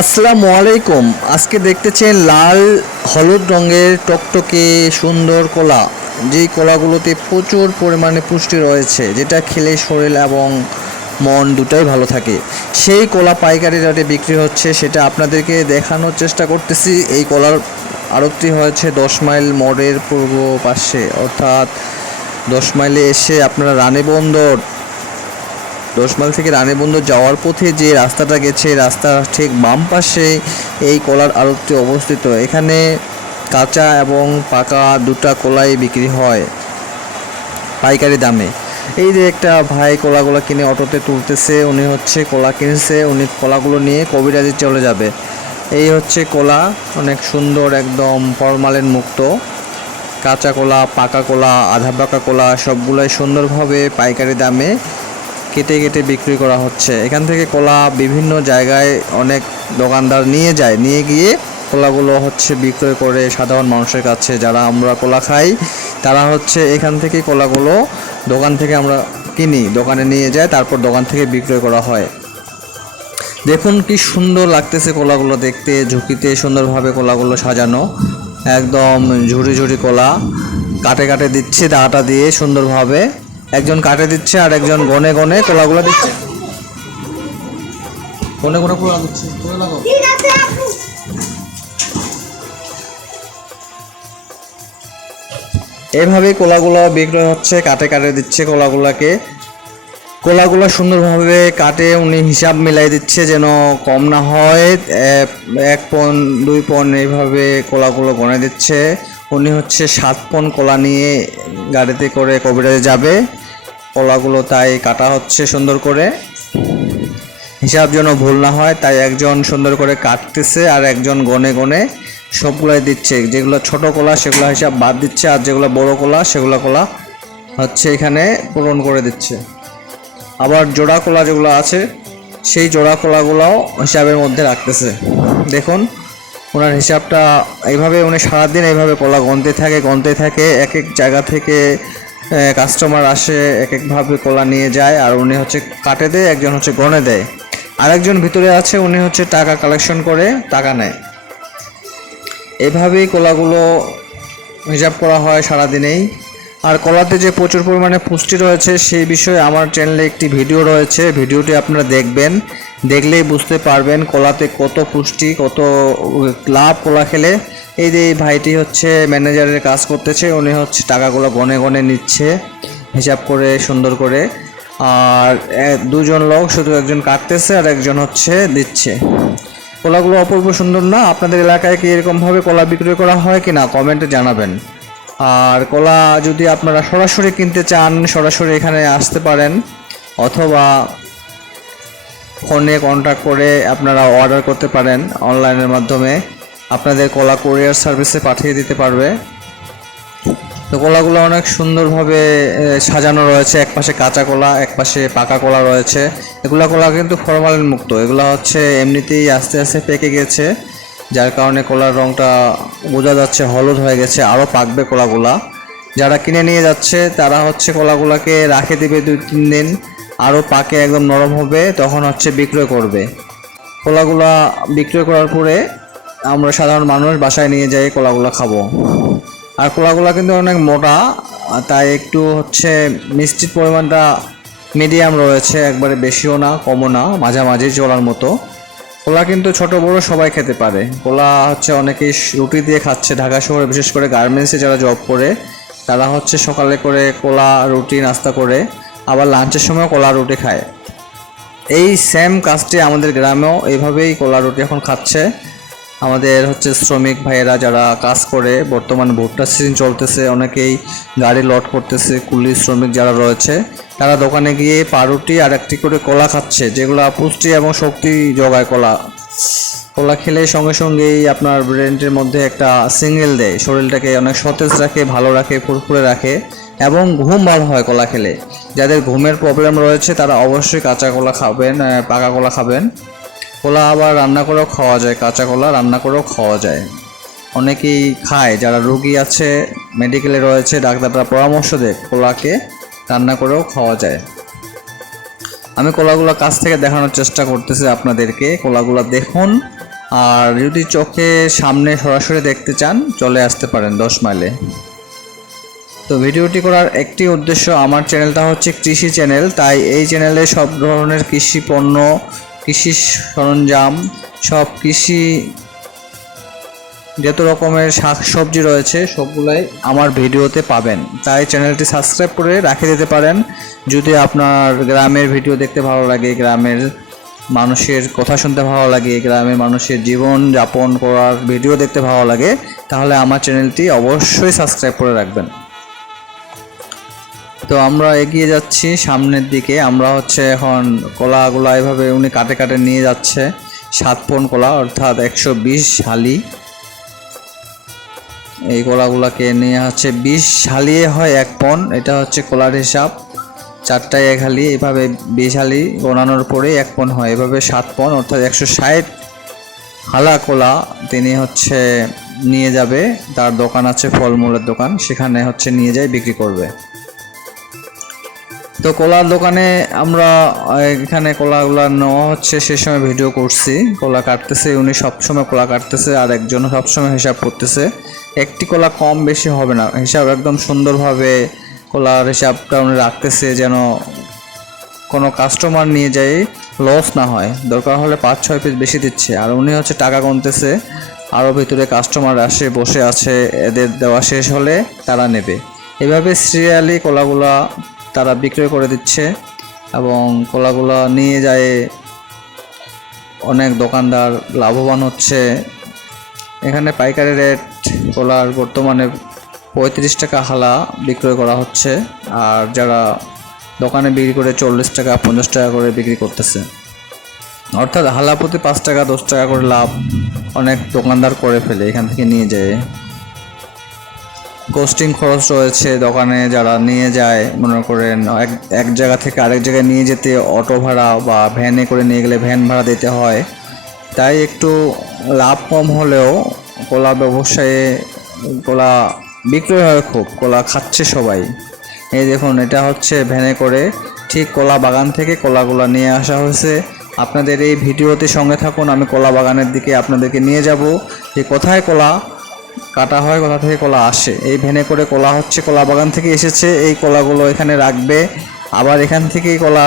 আসসালামু আলাইকুম। আজকে দেখতেছেন লাল হলুদ রঙের টকটকে সুন্দর কলা, যেই কলাগুলোতে প্রচুর পরিমাণে পুষ্টি রয়েছে, যেটা খেলে শরীর এবং মন দুটাই ভালো থাকে। সেই কলা পাইকারি রেটে বিক্রি হচ্ছে, সেটা আপনাদেরকে দেখানোর চেষ্টা করতেছি। এই কলার আড়তটি হয়েছে 10 মাইল মোড়ের পূর্ব পাশে, অর্থাৎ 10 মাইলে এসে আপনারা রানীবন্দর 10 মাইল থেকে রানীবন্দর যাওয়ার পথে যে রাস্তাটা গেছে, রাস্তার ঠিক বাম পাশে এই কলার আড়তটি অবস্থিত। এখানে কাঁচা এবং পাকা দুটা কলাই বিক্রি হয় পাইকারি দামে। এই যে একটা ভাই কলাগুলো কিনে অটোতে তুলতেছে, উনি হচ্ছে কলা কিনছে, উনি কলাগুলো নিয়ে কবিরাজি চলে যাবে। এই হচ্ছে কলা, অনেক সুন্দর, একদম ফরমালিন মুক্ত। কাঁচা কলা, পাকা কলা, আধা পাকা কলা সবগুলাই সুন্দরভাবে পাইকারি দামে কেটে কেটে বিক্রি করা হচ্ছে। এখান থেকে কলা বিভিন্ন জায়গায় অনেক দোকানদার নিয়ে যায়, নিয়ে গিয়ে কলাগুলো হচ্ছে বিক্রয় করে সাধারণ মানুষের কাছে। যারা আমরা কলা খাই তারা হচ্ছে এখান থেকে কলাগুলো দোকান থেকে আমরা কিনি, দোকানে নিয়ে যায়, তারপর দোকান থেকে বিক্রয় করা হয়। দেখুন কি সুন্দর লাগতেছে কলাগুলো দেখতে, ঝুঁকিতে সুন্দরভাবে কলাগুলো সাজানো, একদম ঝুড়ি ঝুড়ি কলা কাটে কাটে দিচ্ছে দাটা দিয়ে সুন্দরভাবে। একজন কাটে দিচ্ছে আর একজন গনে গনে কলাগুলো দিচ্ছে, গনে গনে কলা দিচ্ছে। এইভাবেই কলাগুলো বিক্রয় হচ্ছে, কাটে কাটে দিচ্ছে কলাগুলোকে। কলাগুলো সুন্দরভাবে কাটে উনি হিসাব মিলাই দিচ্ছে যেন কম না হয়। 1 পণ 2 পণ এইভাবে কলাগুলো গনে দিচ্ছে। উনি হচ্ছে 7 পণ কলা নিয়ে গাড়িতে করে কবিরাজে যাবে। কলাগুলো তাই কাটা হচ্ছে সুন্দর করে, হিসাব যেন ভুল না হয়, তাই একজন সুন্দর করে কাটতেছে আর একজন গনে গনে সবগুলাই দিচ্ছে। যেগুলো ছোট কলা সেগুলো হিসাব বাদ দিচ্ছে, আর যেগুলো বড় কলা সেগুলো কলা হচ্ছে এখানে পূরণ করে দিচ্ছে। আবার জোড়া কলা যেগুলো আছে সেই জোড়া কলাগুলোও হিসাবের মধ্যে রাখতেছে। দেখুন ওনার হিসাবটা এইভাবে, উনি সারাদিন এইভাবে কলা গনতে থাকে। এক এক জায়গা থেকে কাস্টমার আসে, এক একভাবে কলা নিয়ে যায়, আর উনি হচ্ছে কাটে দেয়, একজন হচ্ছে গনে দেয়, আরেকজন ভিতরে আছে উনি হচ্ছে টাকা কালেকশন করে টাকা নেয়। এভাবেই কলাগুলো হিসাব করা হয় সারাদিনেই। আর কলাতে যে প্রচুর পরিমাণে পুষ্টি রয়েছে সেই বিষয়ে আমার চ্যানেলে একটি ভিডিও রয়েছে, ভিডিওটি আপনারা দেখবেন, দেখলেই বুঝতে পারবেন কলাতে কত পুষ্টি, কত লাভ কলা খেলে। এই যে এই ভাইটি হচ্ছে ম্যানেজারের কাজ করতেছে, উনি হচ্ছে টাকাগুলো গনে গনে নিচ্ছে হিসাব করে সুন্দর করে। আর দুজন লোক, শুধু একজন কাটতেছে আর একজন হচ্ছে দিচ্ছে। কলাগুলো অপূর্ব সুন্দর না? আপনাদের এলাকায় কি এরকমভাবে কলা বিক্রি করা হয় কি না কমেন্টে জানাবেন। আর কলা যদি আপনারা সরাসরি কিনতে চান, সরাসরি এখানে আসতে পারেন, অথবা ফোনে কন্ট্যাক্ট করে আপনারা অর্ডার করতে পারেন অনলাইনের মাধ্যমে, আপনাদের কলা কুরিয়ার সার্ভিসে পাঠিয়ে দিতে পারবে। তো কলাগুলো অনেক সুন্দরভাবে সাজানো রয়েছে, একপাশে কাঁচা কলা, একপাশে পাকা কলা রয়েছে। এগুলা কলা কিন্তু ফরমালিন মুক্ত, এগুলো হচ্ছে এমনিতেই আস্তে আস্তে পেকে গেছে, যার কারণে কলার রঙটা বোঝা যাচ্ছে হলুদ হয়ে গেছে, আরও পাকবে কলাগুলা। যারা কিনে নিয়ে যাচ্ছে তারা হচ্ছে কলাগুলাকে রাখে দিবে 2-3 দিন, আরও পাকে একদম নরম হবে, তখন হচ্ছে বিক্রয় করবে। কলাগুলা বিক্রয় করার পরে আমরা সাধারণ মানুষ বাসায় নিয়ে যাই কলাগুলা খাবো। আর কলাগুলা কিন্তু অনেক মোটা, তাই একটু হচ্ছে মিষ্টির পরিমাণটা মিডিয়াম রয়েছে, একবারে বেশিও না কমও না, মাঝামাঝি চলার মতো। কলা কিন্তু ছোট বড় সবাই খেতে পারে। কলা হচ্ছে অনেকেই রুটি দিয়ে খাচ্ছে, ঢাকা শহরে বিশেষ করে গার্মেন্টসে যারা জব করে তারা হচ্ছে সকালে করে কলা রুটি নাস্তা করে, আবার লাঞ্চের সময় কলা রুটি খায়। এই সেম কাজটি আমাদের গ্রামেও এইভাবেই কলা রুটি এখন খাচ্ছে আমাদের হচ্ছে শ্রমিক ভাইয়েরা যারা কাজ করে। বর্তমানে ভুট্টা সিজন চলতেছে, অনেকেই গাড়ি লোড করতেছে, কুলি শ্রমিক যারা রয়েছে তারা দোকানে গিয়ে পাউরুটি আর একটি করে কলা খাচ্ছে, যেগুলো পুষ্টি এবং শক্তি যোগায়। কলা খেলে সঙ্গে সঙ্গেই আপনার ব্রেনের মধ্যে একটা সিগন্যাল দেয়, শরীরটাকে অনেক সতেজ রাখে, ভালো রাখে, ফুরফুরে রাখে, এবং ঘুম ভালো হয় কলা খেলে। যাদের ঘুমের প্রবলেম রয়েছে তারা অবশ্যই কাঁচা কলা খাবেন, পাকা কলা খাবেন। কলা আবার রান্না করেও খাওয়া যায়, কাঁচা কলা রান্না করেও খাওয়া যায়, অনেকেই খায়। যারা রোগী আছে, মেডিকেলে রয়েছে, ডাক্তাররা পরামর্শ দেয় কলাকে রান্না করেও খাওয়া যায়। আমি কলাগুলো কাছ থেকে দেখানোর চেষ্টা করতেছি আপনাদেরকে। কলাগুলো দেখুন আর যদি চোখে সামনে সরাসরি দেখতে চান চলে আসতে পারেন 10 মাইলে। তো ভিডিওটি করার একটি উদ্দেশ্য, আমার চ্যানেলটা হচ্ছে কৃষি চ্যানেল, তাই এই চ্যানেলে সব ধরনের কৃষি পণ্য, কৃষি সরঞ্জাম, সব কৃষি যত রকমের শাকসবজি রয়েছে সবগুলাই আমার ভিডিওতে পাবেন। তাই চ্যানেলটি সাবস্ক্রাইব করে রেখে দিতে পারেন। যদি আপনার গ্রামের ভিডিও দেখতে ভালো লাগে, গ্রামের মানুষের কথা শুনতে ভালো লাগে, গ্রামের মানুষের জীবন যাপন করার ভিডিও দেখতে ভালো লাগে, তাহলে আমার চ্যানেলটি অবশ্যই সাবস্ক্রাইব করে রাখবেন। তো আমরা এগিয়ে যাচ্ছি সামনের দিকে। আমরা হচ্ছে এখন কলাগুলো এভাবে উনি কাটে কাটে নিয়ে যাচ্ছে। 7 পণ কলা অর্থাৎ 120 হালি। এই কলাগুলোকে নিয়ে হচ্ছে 20 হালিয়ে হয় 1 পণ। এটা হচ্ছে কলার হিসাব, 4টায় 1 হালি, এভাবে 20 হালি গণানোর পরে 1 পণ হয়। এভাবে 7 পণ অর্থাৎ 160 হালা কলা তিনি হচ্ছে নিয়ে যাবে। তার দোকান আছে, ফলমূলের দোকান, সেখানে হচ্ছে নিয়ে যায় বিক্রি করবে। তো কলার দোকানে আমরা এখানে কলাগুলো নেওয়া হচ্ছে, সে সময় ভিডিও করছি। কলা কাটতেছে উনি, সবসময় কলা কাটতেছে, আর একজন সবসময় হিসাব করতেছে। একটি কলা কম বেশি হবে না, হিসাব একদম সুন্দরভাবে কলার হিসাবটা উনি রাখতেছে, যেন কোনো কাস্টমার নিয়ে যায় লস না হয়। দরকার হলে 5-6 পিস বেশি দিচ্ছে, আর উনি হচ্ছে টাকা গুনতেছে। আরও ভিতরে কাস্টমার আসে, বসে আছে, এদের দেওয়া শেষ হলে তারা নেবে। এভাবে সিরিয়ালি কলাগুলা তারা বিক্রয় করে দিচ্ছে এবং কলাগুলো নিয়ে যায় অনেক দোকানদার লাভবান হচ্ছে। এখানে পাইকারি রেট কলার বর্তমানে 35 টাকা হালা বিক্রয় করা হচ্ছে, আর যারা দোকানে বিক্রি করে 40 টাকা 50 টাকা করে বিক্রি করতেছে। অর্থাৎ হালা প্রতি 5 টাকা 10 টাকা করে লাভ অনেক দোকানদার করে ফেলে এখান থেকে নিয়ে যায়। কোস্টিং খরচ রয়েছে দোকানে, যারা নিয়ে যায় মনে করেন এক জায়গা থেকে আরেক জায়গায় নিয়ে যেতে অটো ভাড়া বা ভ্যানে করে নিয়ে গেলে ভ্যান ভাড়া দিতে হয়। তাই একটু লাভ কম হলেও কলা ব্যবসায়ে কলা বিক্রয় হয় খুব, কলা খাচ্ছে সবাই। এই দেখুন, এটা হচ্ছে ভ্যানে করে ঠিক কলা বাগান থেকে কলাগুলা নিয়ে আসা হয়েছে। আপনাদের এই ভিডিওতে সঙ্গে থাকুন, আমি কলা বাগানের দিকে আপনাদেরকে নিয়ে যাব, যে কোথায় কলা কাটা হয়, কোথা থেকে কলা আসে। এই ভ্যানে করে কলা হচ্ছে কলা বাগান থেকে এসেছে, এই কলাগুলো এখানে রাখবে। আবার এখান থেকেই কলা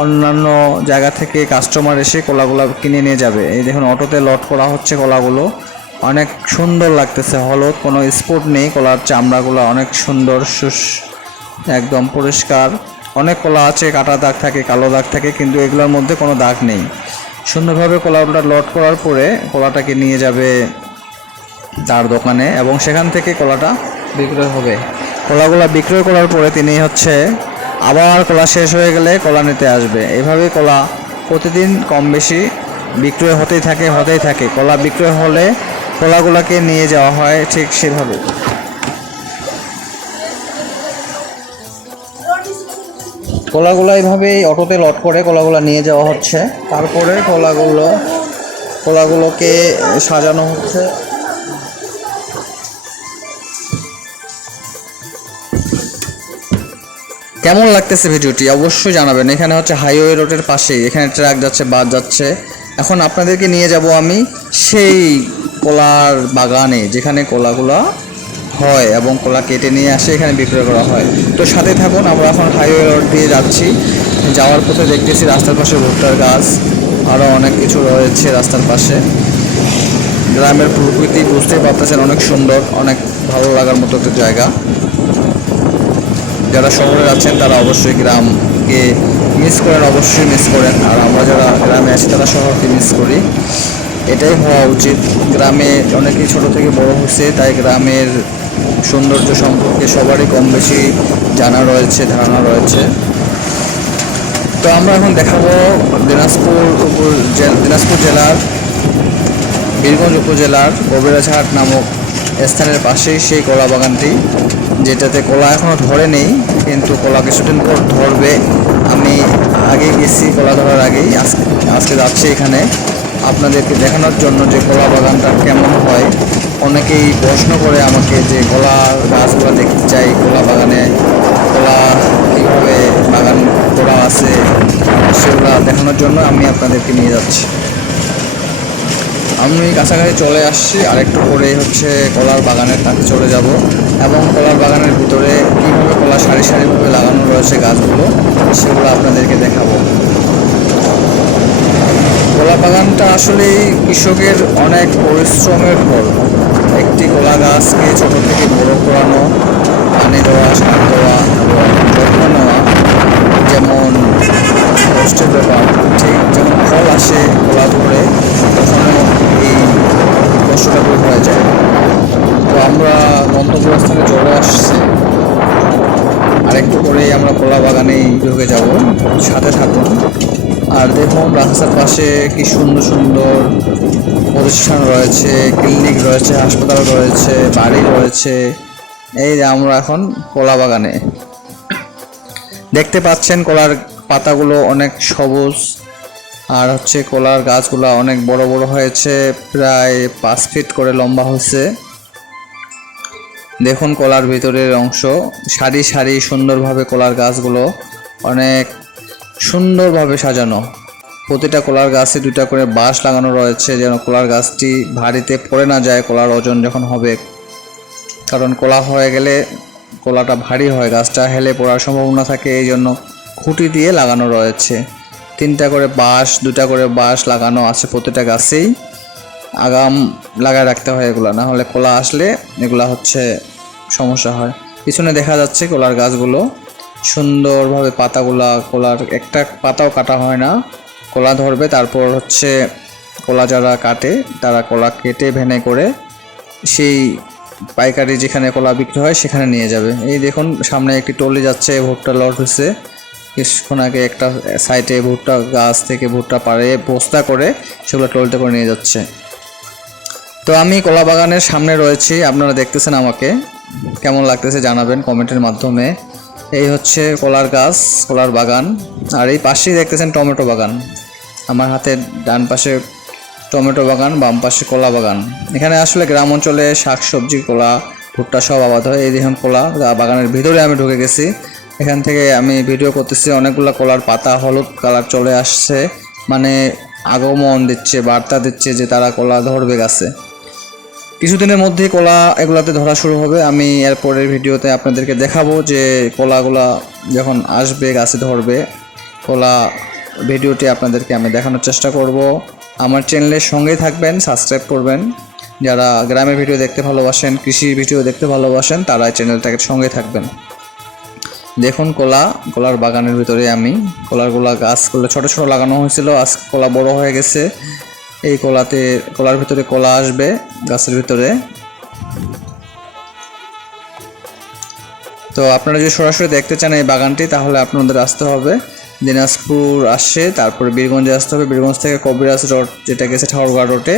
অন্যান্য জায়গা থেকে কাস্টমার এসে কলাগুলো কিনে নিয়ে যাবে। এই দেখুন, অটোতে লোড করা হচ্ছে কলাগুলো। অনেক সুন্দর লাগতেছে, হলুদ, কোনো স্পট নেই। কলার চামড়াগুলো অনেক সুন্দর, একদম পরিষ্কার। অনেক কলা আছে কাটা দাগ থাকে, কালো দাগ থাকে, কিন্তু এগুলোর মধ্যে কোনো দাগ নেই। সুন্দরভাবে কলাটা লোড করার পরে কলাটাকে নিয়ে যাবে তার দোকানে এবং সেখান থেকে কলাটা বিক্রয় হবে। কলাগুলো বিক্রয় করার পরে তিনি হচ্ছে আবার কলা শেষ হয়ে গেলে কলা নিতে আসবে। এভাবে কলা প্রতিদিন কম বেশি বিক্রয় হতেই থাকে। কলা বিক্রয় হলে কলাগুলোকে নিয়ে যাওয়া হয় ঠিক সেভাবে। কলাগুলো এইভাবেই অটোতে লোড করে কলাগুলো নিয়ে যাওয়া হচ্ছে। তারপরে কলাগুলোকে সাজানো হচ্ছে। কেমন লাগতেছে ভিডিওটি অবশ্যই জানাবেন। এখানে হচ্ছে হাইওয়ে রোডের পাশেই, এখানে ট্রাক যাচ্ছে, বাস যাচ্ছে। এখন আপনাদেরকে নিয়ে যাব আমি সেই কলার বাগানে, যেখানে কলাগুলো হয় এবং কলা কেটে নিয়ে আসে এখানে বিক্রয় করা হয়। তো সাথে থাকুন, আমরা এখন হাইওয়ে রোড দিয়ে যাচ্ছি। যাওয়ার পথে দেখতেছি রাস্তার পাশে ভুট্টার গাছ, আরও অনেক কিছু রয়েছে রাস্তার পাশে। গ্রামের প্রকৃতি বুঝতেই পারতেছেন, অনেক সুন্দর, অনেক ভালো লাগার মতো একটা জায়গা। যারা শহরে আছেন তারা অবশ্যই গ্রামকে মিস করেন, আর আমরা যারা গ্রামে আছি তারা শহরকে মিস করি। এটাই হওয়া উচিত। গ্রামে অনেকেই ছোট থেকে বড় হচ্ছে, তাই গ্রামের সৌন্দর্য সম্পর্কে সবারই কম বেশি জানা রয়েছে, ধারণা রয়েছে। তো আমরা এখন দেখাবো দিনাজপুর জেলার বীরগঞ্জ উপজেলার কবিরাজহাট নামক স্থানের পাশেই সেই কলা বাগানটি, যেটাতে কলা এখনও ধরে নেই, কিন্তু কলা কিছুদিন পর ধরবে। আমি আগে গেছি, কলা ধরার আগেই আজকে যাচ্ছি এখানে আপনাদেরকে দেখানোর জন্য যে কলা বাগানটা কেমন হয়। অনেকেই প্রশ্ন করে আমাকে যে কলা গাছগুলো দেখতে চাই, কলা বাগানে কলা কীভাবে বাগান করা আছে, সেগুলো দেখানোর জন্য আমি আপনাদেরকে নিয়ে যাচ্ছি। আমি কাছাকাছি চলে আসছি, আরেকটু পরেই হচ্ছে কলার বাগানের কাছে চলে যাব এবং কলার বাগানের ভিতরে কীভাবে কলা সারি সারিভাবে লাগানো রয়েছে গাছগুলো সেগুলো আপনাদেরকে দেখাবো। কলা বাগানটা আসলেই কৃষকের অনেক পরিশ্রমের ফল। একটি কলা গাছকে ছোট থেকে বড় করানো, পানি দেওয়া, সার দেওয়া এবং যত্ন নেওয়া যেমন কষ্টের ব্যাপার, ঠিক যখন ফল আসে কলা ধরে তখনও এই কষ্টটা দূর হয়ে যায়। তো আমরা গন্তব্যস্থানে চলে আসছি, আরেকটু পরেই আমরা কলা বাগানেই ঢুকে যাব, সাথে থাকুন। আর দেখুন রাস্তার পাশে কি সুন্দর সুন্দর প্রতিষ্ঠান রয়েছে, ক্লিনিক রয়েছে, হাসপাতাল রয়েছে, বাড়ি রয়েছে। এই যে আমরা এখন কলা বাগানে দেখতে পাচ্ছেন কলার পাতাগুলো অনেক সবুজ, আর হচ্ছে কলার গাছগুলো অনেক বড় বড় হয়েছে, প্রায় 5 ফিট করে লম্বা হয়েছে। দেখুন কলার ভিতরের অংশ সারি সারি সুন্দরভাবে কলার গাছগুলো অনেক সুন্দরভাবে সাজানো। প্রতিটা কলার গাছে 2টা করে বাঁশ লাগানো রয়েছে যেন কলার গাছটি ভারীতে পড়ে না যায় কলার ওজন যখন হবে, কারণ কলা হয়ে গেলে কলাটা ভারী হয়, গাছটা হেলে পড়ার সম্ভাবনা থাকে। এই জন্য খুঁটি দিয়ে লাগানো রয়েছে। 3টা করে বাঁশ, 2টা করে বাঁশ লাগানো আছে প্রতিটা গাছেই। আগাম লাগায় রাখতে হয় এগুলা, না হলে কলা আসলে এগুলা হচ্ছে সমস্যা হয়। পিছনে দেখা যাচ্ছে কলার গাছগুলো সুন্দরভাবে পাতাগুলা, কলার একটা পাতাও কাটা হয় না, কলা ধরবে তারপর হচ্ছে কলা যারা কাটে তারা কলা কেটে ভেনে করে সেই পাইকারি যেখানে কলা বিক্রি হয় সেখানে নিয়ে যাবে। এই দেখুন সামনে একটি ট্রলি যাচ্ছে, ভুট্টা লোড হচ্ছে। কিছুক্ষণ আগে একটা সাইডে ভুট্টা গাছ থেকে ভুট্টা পাড়ে বস্তা করে সেগুলো ট্রলিতে করে নিয়ে যাচ্ছে। তো আমি কলা বাগানের সামনে রয়েছি, আপনারা দেখতেছেন, আমাকে কেমন লাগতেছে জানাবেন কমেন্টের মাধ্যমে। এই হচ্ছে কলার গাছ, কলার বাগান, আর এই পাশেই দেখতেছেন টমেটো বাগান। আমার হাতের ডান পাশে টমেটো বাগান, বাম পাশে কলা বাগান। এখানে আসলে গ্রাম অঞ্চলে শাকসবজি, কলা, ভুট্টা সব আবাদ হয়। এই দেখুন কলা বাগানের ভিতরে আমি ঢুকে গেছি, এখান থেকে আমি ভিডিও করতেছি। অনেকগুলো কলার পাতা হলুদ কালার চলে আসছে, মানে আগমন দিচ্ছে, বার্তা দিচ্ছে যে তারা কলা ধরবে গাছে। কিছুদিনের মধ্যেই কলা এগুলাতে ধরা শুরু হবে। আমি এর পরের ভিডিওতে আপনাদেরকে দেখাবো যে কলাগুলা যখন আসবে গাছে ধরবে, কলা ভিডিওটি আপনাদেরকে আমি দেখানোর চেষ্টা করব। আমার চ্যানেলের সঙ্গেই থাকবেন, সাবস্ক্রাইব করবেন। যারা গ্রামের ভিডিও দেখতে ভালোবাসেন, কৃষি ভিডিও দেখতে ভালোবাসেন, তারা চ্যানেলটাকে সঙ্গে থাকবেন। দেখুন কলার বাগানের ভিতরে আমি কলারগুলা গাছগুলো ছোট ছোট লাগানো হয়েছিল, আজ কলা বড় হয়ে গেছে। এই কলার ভিতরে কলা আসবে গাছের ভিতরে। তো আপনারা যদি সরাসরি দেখতে চান এই বাগানটি, তাহলে আপনাদের আসতে হবে দিনাজপুর আসে, তারপরে বীরগঞ্জে আসতে হবে। বীরগঞ্জ থেকে কবিরাজ রোড যেটা গেছে ঠাকুরগাঁ রোডে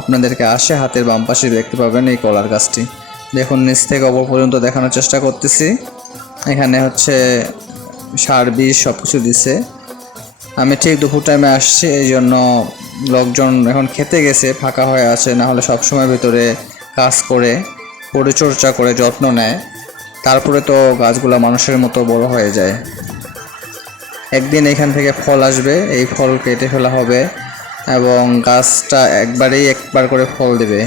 আপনাদেরকে আসে, হাতের বাম পাশে দেখতে পাবেন এই কলার গাছটি। দেখুন নিচ থেকে ওপর পর্যন্ত দেখানোর চেষ্টা করতেছি। এখানে হচ্ছে সার বীজ সব কিছু দিছে। আমি ঠিক দুপুর টাইমে আসছি, এই জন্য লোকজন এখন খেতে গেছে, ফাঁকা হয়ে আছে। না হলে সবসময় ভিতরে কাজ করে, পরিচর্যা করে, যত্ন নেয়, তারপরে তো গাছগুলো মানুষের মতো বড় হয়ে যায়। একদিন এখান থেকে ফল আসবে, এই ফল কেটে ফেলা হবে এবং গাছটা একবার করে ফল দেবে।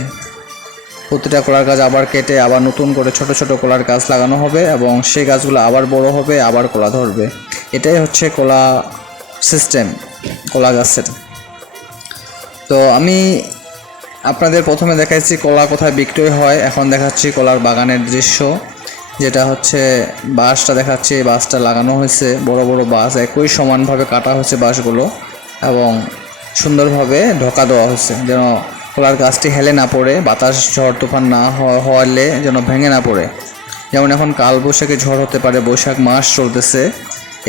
প্রতিটা কলার গাছ আবার কেটে আবার নতুন করে ছোট ছোট কলার গাছ লাগানো হবে এবং সেই গাছগুলো আবার বড় হবে, আবার কলা ধরবে। এটাই হচ্ছে কলা সিস্টেম কলা গাছের। তো আমি আপনাদের প্রথমে দেখাচ্ছি কলা কোথায় বিক্রি হয়, এখন দেখাচ্ছি কলার বাগানের দৃশ্য। যেটা হচ্ছে বাঁশটা দেখাচ্ছি, এই বাঁশটা লাগানো হয়েছে, বড় বড় বাঁশ একই সমানভাবে কাটা হয়েছে বাঁশগুলো এবং সুন্দরভাবে ঢোকা দেওয়া হয়েছে যেন কলার গাছটি হেলে না পড়ে, বাতাস ঝড় তুফান না হওয়ালে যেন ভেঙে না পড়ে। যেমন এখন কালবৈশাখী ঝড় হতে পারে, বৈশাখ মাস চলতেছে,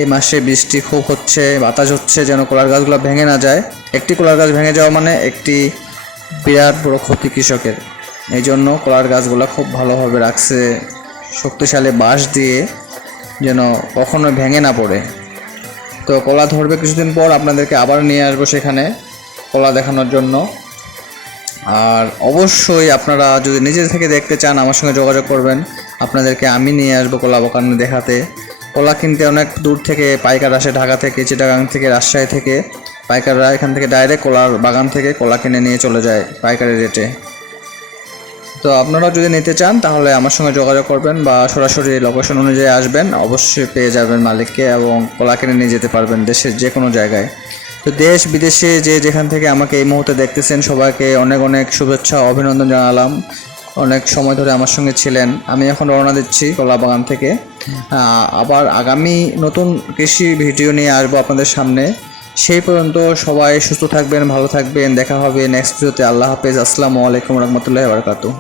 এই মাসে বৃষ্টি খুব হচ্ছে, বাতাস হচ্ছে, যেন কলার গাছগুলো ভেঙে না যায়। একটি কলার গাছ ভেঙে যাওয়া মানে একটি বিরাট বড় ক্ষতি কৃষকের। এই জন্য কলার গাছগুলো খুব ভালোভাবে রাখছে শক্তিশালী বাঁশ দিয়ে, যেন কখনো ভেঙে না পড়ে। তো কলা ধরবে কিছুদিন পর, আপনাদেরকে আবার নিয়ে আসবো সেখানে কলা দেখানোর জন্য। আর অবশ্যই আপনারা যদি নিজে থেকে দেখতে চান আমার সঙ্গে যোগাযোগ করবেন, আপনাদেরকে আমি নিয়ে আসবো কলা বাগানে দেখাতে। কলা কিনতে অনেক দূর থেকে পাইকার আসে, ঢাকা থেকে, চিটাগাং থেকে, রাজশাহী থেকে। পাইকাররা এখান থেকে ডাইরেক্ট কলার বাগান থেকে কলা কিনে নিয়ে চলে যায় পাইকারি রেটে। তো আপনারাও যদি নিতে চান তাহলে আমার সঙ্গে যোগাযোগ করবেন বা সরাসরি লোকেশন অনুযায়ী আসবেন, অবশ্যই পেয়ে যাবেন মালিককে এবং কলা কিনে নিয়ে যেতে পারবেন দেশের যে কোনো জায়গায়। তো দেশ বিদেশে যে যেখান থেকে আমাকে এই মুহূর্তে দেখতেছেন সবাইকে অনেক অনেক শুভেচ্ছা অভিনন্দন জানালাম। অনেক সময় ধরে আমার সঙ্গে ছিলেন। আমি এখন রওনা দিচ্ছি কলা বাগান থেকে। আবার আগামী নতুন কৃষি ভিডিও নিয়ে আসবো আপনাদের সামনে। সেই পর্যন্ত সবাই সুস্থ থাকবেন, ভালো থাকবেন। দেখা হবে নেক্সট ভিডিওতে। আল্লাহ হাফেজ। আসসালামু আলাইকুম রহমতুল্লাহি ওয়া বারাকাতুহু।